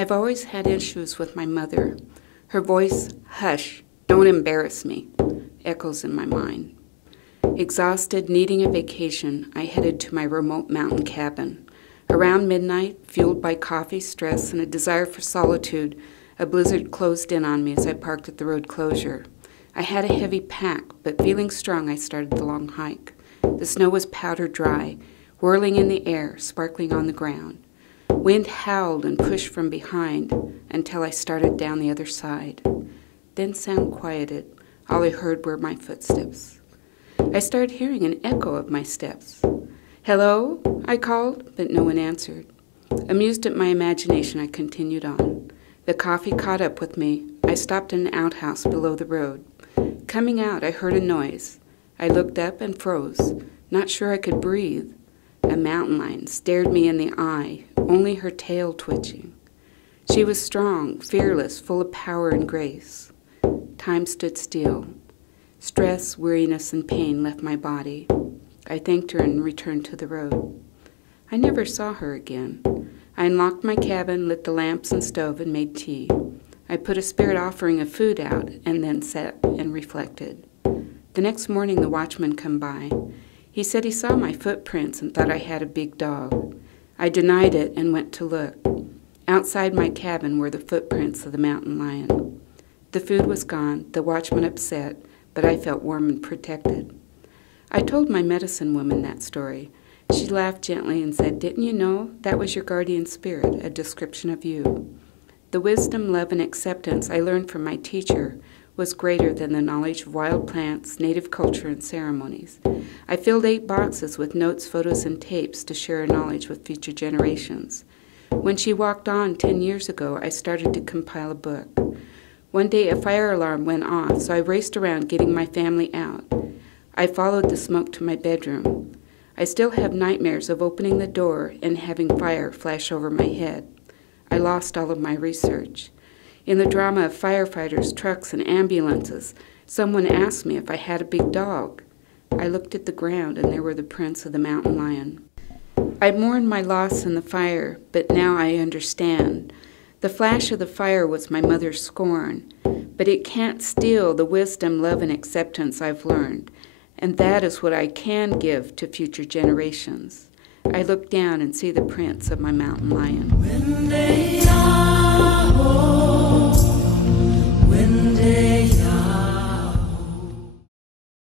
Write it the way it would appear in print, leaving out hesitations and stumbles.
I've always had issues with my mother. Her voice, "Hush, don't embarrass me," echoes in my mind. Exhausted, needing a vacation, I headed to my remote mountain cabin. Around midnight, fueled by coffee, stress, and a desire for solitude, a blizzard closed in on me as I parked at the road closure. I had a heavy pack, but feeling strong, I started the long hike. The snow was powder dry, whirling in the air, sparkling on the ground. Wind howled and pushed from behind until I started down the other side. Then sound quieted. All I heard were my footsteps. I started hearing an echo of my steps. "Hello?" I called, but no one answered. Amused at my imagination, I continued on. The coffee caught up with me. I stopped in an outhouse below the road. Coming out, I heard a noise. I looked up and froze, not sure I could breathe. A mountain lion stared me in the eye, only her tail twitching. She was strong, fearless, full of power and grace. Time stood still. Stress, weariness, and pain left my body. I thanked her and returned to the road. I never saw her again. I unlocked my cabin, lit the lamps and stove, and made tea. I put a spirit offering of food out and then sat and reflected. The next morning, the watchman come by. He said he saw my footprints and thought I had a big dog. I denied it and went to look. Outside my cabin were the footprints of the mountain lion. The food was gone, the watchman upset, but I felt warm and protected. I told my medicine woman that story. She laughed gently and said, "Didn't you know that was your guardian spirit, a description of you?" The wisdom, love, and acceptance I learned from my teacher was greater than the knowledge of wild plants, native culture, and ceremonies. I filled 8 boxes with notes, photos, and tapes to share our knowledge with future generations. When she walked on 10 years ago, I started to compile a book. One day a fire alarm went off, so I raced around getting my family out. I followed the smoke to my bedroom. I still have nightmares of opening the door and having fire flash over my head. I lost all of my research. In the drama of firefighters, trucks, and ambulances, someone asked me if I had a big dog. I looked at the ground, and there were the prints of the mountain lion. I mourned my loss in the fire, but now I understand. The flash of the fire was my mother's scorn, but it can't steal the wisdom, love, and acceptance I've learned, and that is what I can give to future generations. I look down and see the prints of my mountain lion.